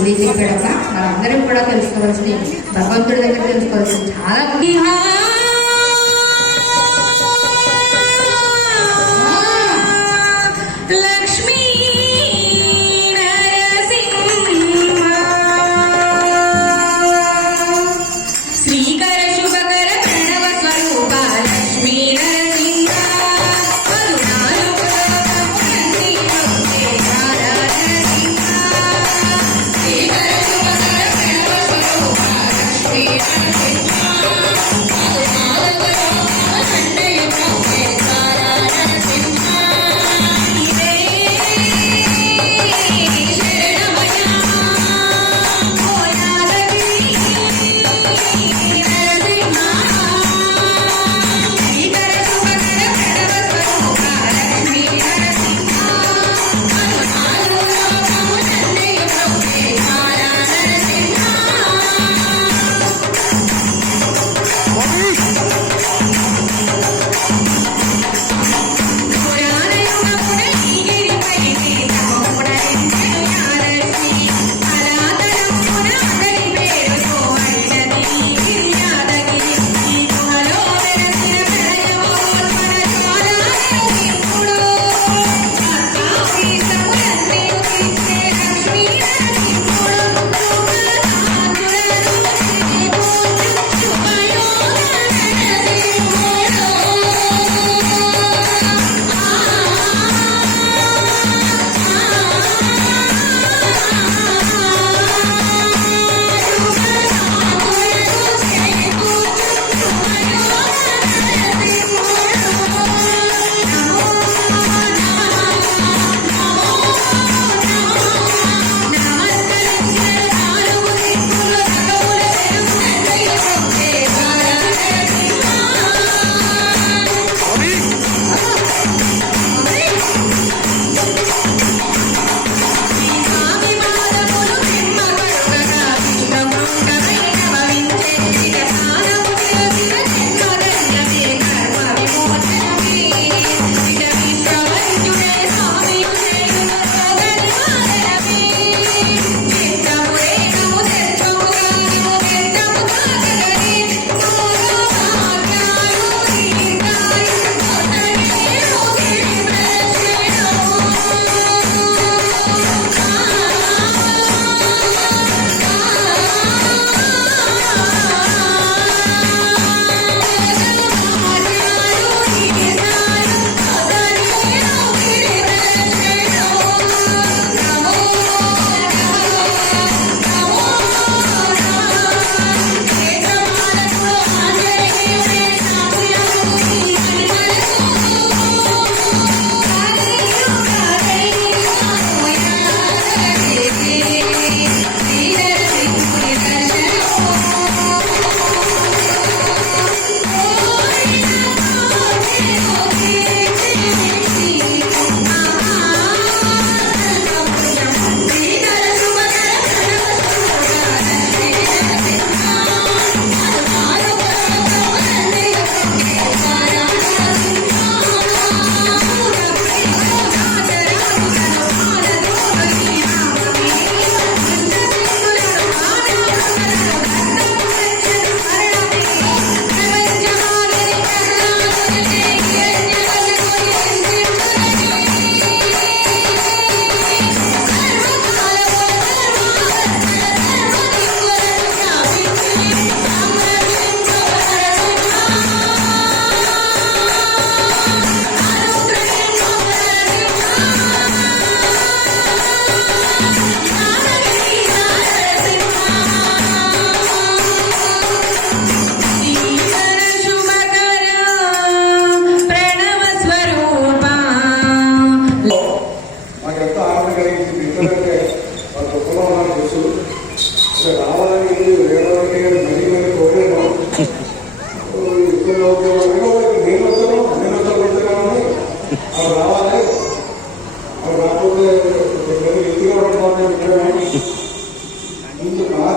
తెలియజెప్పాడమ్మా మనందరం కూడా తెలుసుకోవాల్సింది భగవంతుడి దగ్గర తెలుసుకోవాల్సింది. చాలా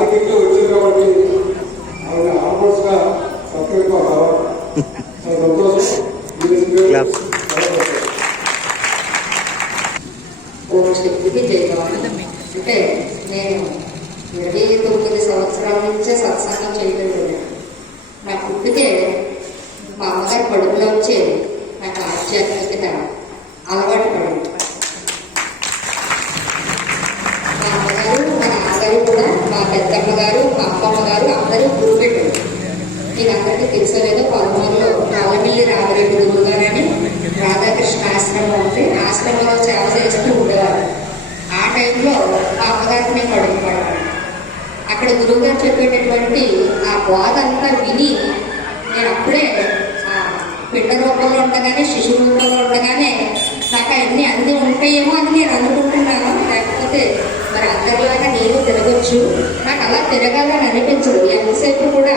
రాజకీయంలో వచ్చింది కాబట్టి ఆవిడ ఆల్మోస్ట్గా సబ్స్క్రైబ్ కావాలి సంతోషం. అంటే నేను ఇరవై తొమ్మిది సంవత్సరాల నుంచే సత్సంగం చేయడం నాకు పుట్టితే మా అమ్మగారు కడుపులో వచ్చేది. తెలుసో లేదో పొలంలో రాళ్ళమిల్లి రామరెడ్డి గురువు అని రాధాకృష్ణ ఆశ్రమం ఉంది. ఆశ్రమంలో సేవ చేస్తూ ఉండేవారు. ఆ టైంలో మా అమ్మగారికి మేము పడుకున్నాడు అక్కడ గురువు గారు చెప్పేటటువంటి ఆ బోధ అంతా విని నేను అప్పుడే పిండ రూపంలో ఉండగానే శిశు రూపంలో ఉండగానే నాకు అన్ని అంది ఉంటాయేమో అని నేను అనుకుంటున్నాను. లేకపోతే మరి అందరిలాగా నేను తిరగచ్చు నాకు అలా తిరగాలని అనిపించదు. ఎంతసేపు కూడా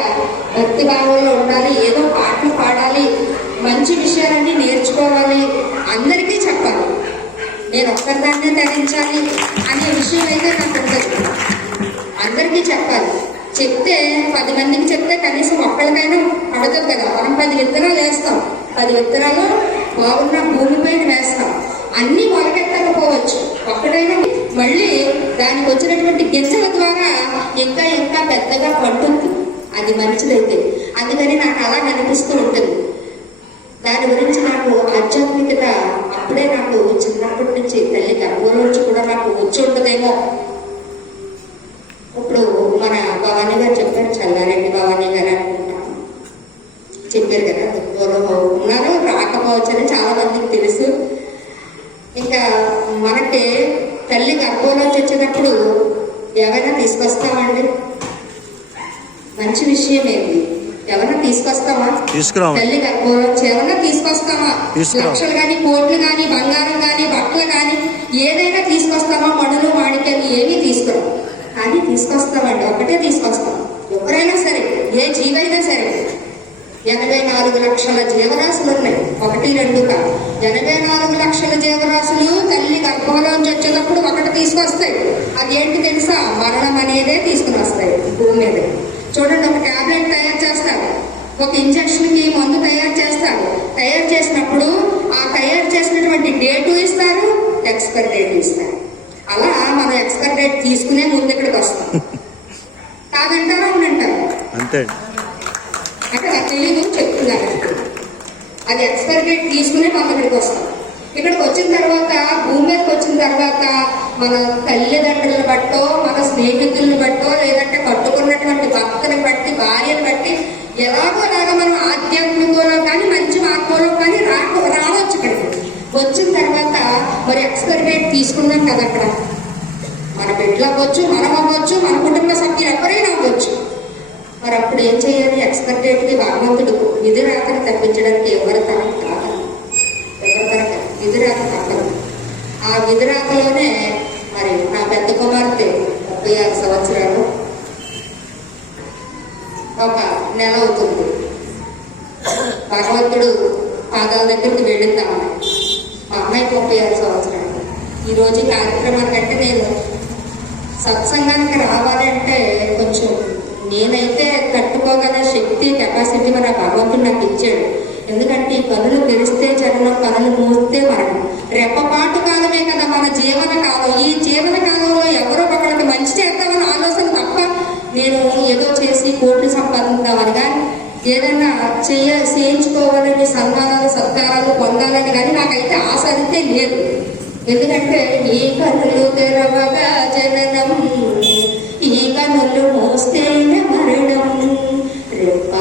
భక్తి భావంలో ఉండాలి ఏదో పాటలు పాడాలి మంచి విషయాలన్నీ నేర్చుకోవాలి. అందరికీ చెప్పాలి. నేను ఒక్కరిదాన్నే ధరించాలి అనే విషయం అయితే నాకు ఉండదు. అందరికీ చెప్పాలి. చెప్తే పది మందికి చెప్తే కనీసం ఒక్కరికైనా పడుతుంది కదా. మనం పది విత్తనాలు వేస్తాం పది విత్తనాలు బాగున్న భూమిపైన వేస్తాం. అన్నీ మొలకెత్తకపోవచ్చు. ఒక్కడైనా మళ్ళీ దానికి వచ్చినటువంటి గింజల ద్వారా ఇంకా ఇంకా పెద్దగా పండుతుంది అది మంచిదైతే అందుకని నాకు అలా అనిపిస్తూ ఉంటుంది. దాని గురించి నాకు ఆధ్యాత్మికత అప్పుడే నాకు చిన్నప్పటి నుంచి తల్లి గర్భం నుంచి కూడా నాకు వచ్చి ఉంటుందేమో. ఇప్పుడు మన భవానీ గారు చెప్పారు చల్లారెడ్డి భవానీ గారు అనుకుంటాను చెప్పారు కదా దూరం ఉన్నారు రాకపోవచ్చని చాలా మందికి తెలుసు. ఇంకా మనకి తల్లి గర్భంలోంచి వచ్చేటప్పుడు ఎవరైనా తీసుకొస్తామండి మంచి విషయం ఏంటి ఎవరైనా తీసుకొస్తామా తీసుకురాము తల్లి గర్భంలోంచి ఏమన్నా తీసుకొస్తామా. లక్షలు కానీ కోట్లు కానీ బంగారం కానీ బట్టలు కానీ ఏదైనా తీసుకొస్తామా మడులు మాణిక్యాలు ఏమీ తీసుకురాం కానీ తీసుకొస్తామండి ఒకటే తీసుకొస్తాం. ఎవరైనా సరే ఏ జీవైనా సరే ఎనభై నాలుగు లక్షల జీవరాశులు ఉన్నాయి. ఒకటి రెండు కాదు ఎనభై నాలుగు లక్షల జీవరాశులు తల్లి గర్భంలోంచి వచ్చేటప్పుడు ఒకటి తీసుకొస్తాయి. అదేంటి తెలుసా? మరణం అనేదే తీసుకుని వస్తాయి భూమి మీద చూడండి ఒక టాబ్లెట్ తయారు చేస్తారు ఒక ఇంజక్షన్కి మందు తయారు చేస్తారు. తయారు చేసినప్పుడు ఆ తయారు చేసినటువంటి డేటు ఇస్తారు ఎక్స్పైర్ డేట్ ఇస్తారు. అలా మనం ఎక్స్పైర్ డేట్ తీసుకునే ముందు ఇక్కడికి వస్తాం. కాదంటారా అవునంటారా అంతే. అక్కడ తెలీదు చెప్తున్నారు అది ఎక్స్పైర్ డేట్ తీసుకునే మనం ఇక్కడికి వస్తాం. ఇక్కడికి వచ్చిన తర్వాత భూమి మీదకి వచ్చిన తర్వాత మన తల్లిదండ్రులను బట్టో మన స్నేహితులను బట్టో లేదంటే కట్టుకున్నటువంటి భక్తుని బట్టి భార్యను బట్టి ఎలాగో అలాగా మనం ఆధ్యాత్మికంలో కానీ మంచి మార్గంలో కానీ రా రావచ్చు ఇక్కడికి వచ్చిన తర్వాత మరి ఎక్స్పెరిమెంట్ డేట్ తీసుకున్నాం కదా అక్కడ. మన బిడ్డలు అవ్వచ్చు మనం అవ్వచ్చు మన కుటుంబ సభ్యులు ఎవరైనా అవ్వచ్చు. మరి అప్పుడు ఏం చేయాలి? ఎక్స్పైర్ డేట్కి భగవంతుడు విధి రాకను తప్పించడానికి ఎవరి తరం కాదు ఎవరి తరం కాదు రాక తప్పదు ఆ విధి రాకలోనే మరి నా పెద్ద కుమార్తె ముప్పై ఆరు సంవత్సరాలు. ఒక నెల అవుతుంది. భగవంతుడు పాదాల దగ్గరికి వెళ్ళింది ఆ అమ్మాయి మా అమ్మాయికి ముప్పై ఆరు సంవత్సరాలు ఈరోజు కార్యక్రమం కంటే నేను సత్సంగానికి రావాలంటే కొంచెం నేనైతే తట్టుకోగల శక్తి కెపాసిటీ మన భగవంతుడు నాకు ఇచ్చాడు. ఎందుకంటే ఈ పనులు తెరిస్తే జనం పనులు మూస్తే మరణం. రెప్పపా కాలమే కదా మన జీవన కాలం ఈ జీవన కాలంలో ఎవరో ఒకరికి మంచి చేద్దామని ఆలోచన తప్ప నేను ఏదో చేసి కోట్లు సంపాదిద్దామని కానీ ఏదైనా చేయ చేయించుకోవాలని సన్మానాలు సత్కారాలు పొందాలని కానీ నాకైతే ఆశ అయితే లేదు. ఎందుకంటే ఈ కనులు తెరవగా జననం ఈ కనులు మోస్తేనే మరణం. రెప్ప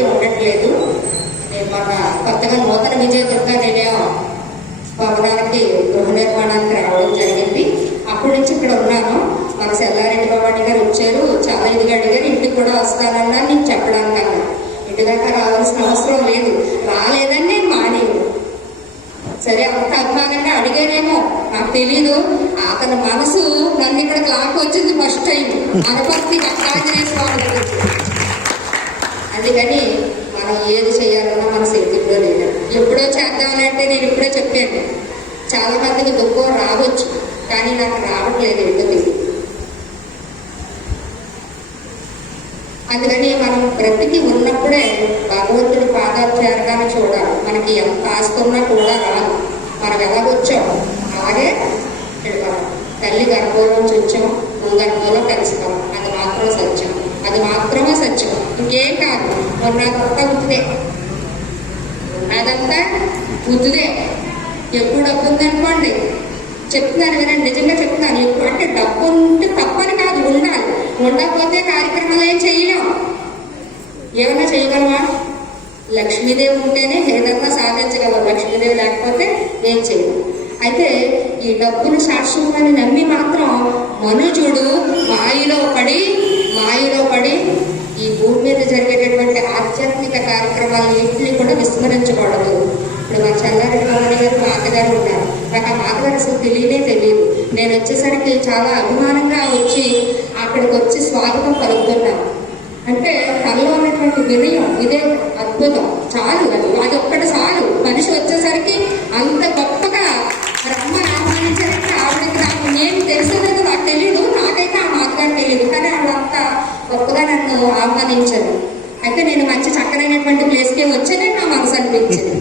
నేను ఉండట్లేదు. నేను మన కొత్తగా నూతన విజయదుర్గ నేనేమో భవనానికి గృహ నిర్మాణానికి రావడం జరిగింది. అప్పటి నుంచి ఇక్కడ ఉన్నాను. మన సెల్లారెడ్డి బాబాటి గారు వచ్చారు. చాలా ఇదిగా అడిగారు. ఇంటికి కూడా వస్తానన్నా నేను చెప్పడానికి అన్నా ఇంటి దాకా రావాల్సిన అవసరం లేదు. రాలేదని నేను మానేను. సరే అంత అభిమానంగా అడిగానేమో నాకు తెలీదు. అతని మనసు నన్ను ఇక్కడ లాక్ వచ్చింది ఫస్ట్ టైం. అనపర్తి ఆంజనేయ స్వామి అందుకని మనం ఏది చేయాలన్నా మన చేతుల్లో లేదు ఎప్పుడో చేద్దామంటే నేను ఇప్పుడే చెప్పాను. చాలా మందికి దుఃఖం రావచ్చు కానీ నాకు రావట్లేదు ఎందుకు తెలియదు అందుకని మనం బ్రతికి ఉన్నప్పుడే భగవంతుడి పాదాలు చూడాలి. మనకి ఎంత ఆస్తున్నా కూడా రాదు. మనం ఎలాగొచ్చాం అలాగే తల్లి గర్భంలో నుంచి వచ్చాం భూ గర్భంలో కలుస్తాం అది మాత్రం సత్యం. అది మాత్రమే సత్యం. ఇంకేం కాదు ఉన్నదంతా ఉత్తిదే అదంతా ఉత్తిదే ఎక్కువ డబ్బు ఉందనుకోండి చెప్తున్నాను వినండి నిజంగా చెప్తున్నాను ఎక్కువ అంటే డబ్బు ఉంటే తప్పని కాదు ఉండాలి ఉండకపోతే కార్యక్రమాలు ఏం చేయలేం ఏమన్నా చేయగలవా లక్ష్మీదేవి ఉంటేనే ఏదన్నా సాధించగలం లక్ష్మీదేవి లేకపోతే ఏం చేయలేం అయితే ఈ డబ్బును శాశ్వతమని నమ్మి మాత్రం మనుజుడు మాయలో పడి మాయలో పడి ఈ భూమి మీద జరిగేటటువంటి ఆధ్యాత్మిక కార్యక్రమాలు ఇంటిని కూడా విస్మరించకూడదు. ఇప్పుడు మా చల్లారెడ్డి బాబు గారు మా అత్తగారు ఉన్నారు. నాకు ఆ మాతగారు అసలు తెలియనే తెలియదు. నేను వచ్చేసరికి చాలా అభిమానంగా వచ్చి అక్కడికి వచ్చి స్వాగతం పలుకుతున్నాను అంటే తనలో ఉన్నటువంటి వినయం ఇదే అద్భుతం. చాలు అది అది ఒక్కటి చాలు. మనిషి వచ్చేసరికి అంత గొప్పగా బ్రహ్మ ఆహ్వానించారంటే ఆవిడకి నాకు నేను తెలిసినది నాకు తెలియదు నాకైతే ఆ మాతగారు తెలియదు. కానీ ఆవిడ గొప్పగా నన్ను ఆహ్వానించారు. అయితే నేను మంచి చక్కనైనటువంటి ప్లేస్కి వచ్చానని నా మనసు అనిపించింది.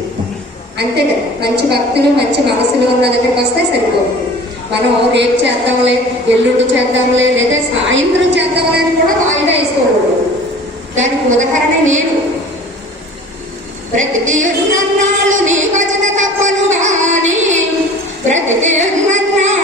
అంతే కదా మంచి భక్తులు మంచి మనసులు ఉన్న దగ్గరికి వస్తే సరిపోతుంది మనం రేపు చేద్దాంలే ఎల్లుండి చేద్దాంలే లేదా సాయంత్రం చేద్దాంలే అని కూడా వాయిదా వేసుకోకూడదు. దానికి ఉదాహరణ నేను. ప్రతి ఉన్నన్నాళ్ళు నీ భజన తప్పను కానీ బ్రతికి ఉన్నన్నాళ్ళు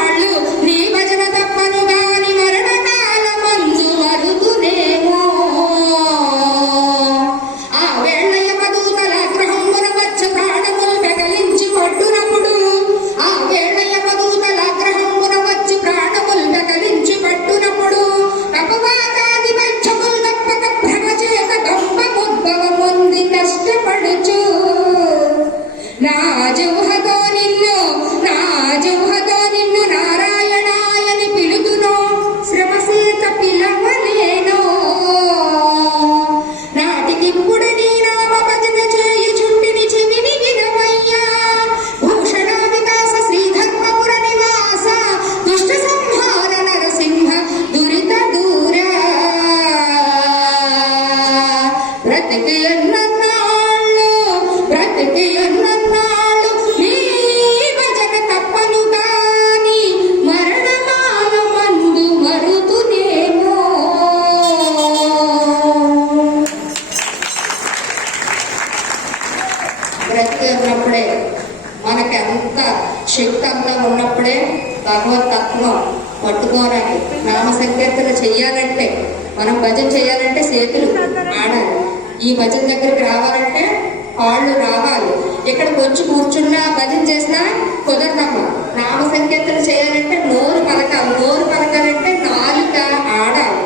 కుదరదమ్మ నామ సంకీర్తన చేయాలంటే నోరు పలకాలి. నోరు పలకాలంటే నాలుక ఆడాలి.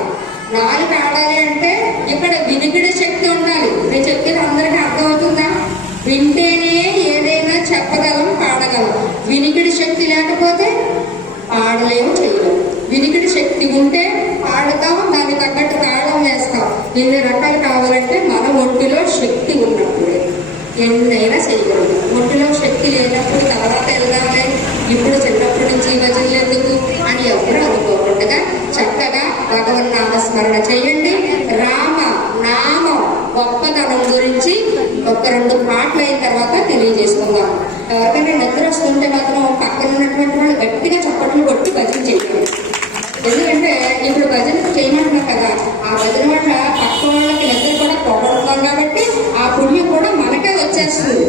నాలుక ఆడాలి అంటే ఇక్కడ వినికిడి శక్తి ఉండాలి. నేను చెప్పేది అందరికీ అర్థమవుతుందా? వింటేనే ఏదైనా చెప్పగలం పాడగలం. వినికిడి శక్తి లేకపోతే పాడలేము చేయలేము. వినికిడి శక్తి ఉంటే పాడతాం దానికి తగ్గట్టు తాళం వేస్తాం. ఎన్ని రకాలు కావాలంటే మన ఒంటిలో శక్తి ఉన్నప్పుడే. ఎన్ని చేయగలము ఒంటిలో శక్తి లేనప్పుడు తర్వాత వెళ్దాంలే ఇప్పుడు చిన్నప్పటి నుంచి ఈ భజనలు ఎందుకు అని ఎవరు అనుకోకుండా చక్కగా స్మరణ చేయండి. రామ నామం గొప్పతనం గురించి ఒక రెండు పాటలు అయిన తర్వాత తెలియజేసుకుందాం. ఎవరికైనా నిద్ర వస్తుంటే మాత్రం పక్కన ఉన్నటువంటి వాళ్ళు గట్టిగా చప్పట్లు కొట్టి భజన చేయండి. ఎందుకంటే ఇప్పుడు భజన చేయమంటున్నాం కదా ఆ భజన వల్ల పక్క వాళ్ళకి నిద్ర కూడా పొగడుతాం కాబట్టి ఆ పుణ్యం కూడా మనకే వచ్చేస్తుంది.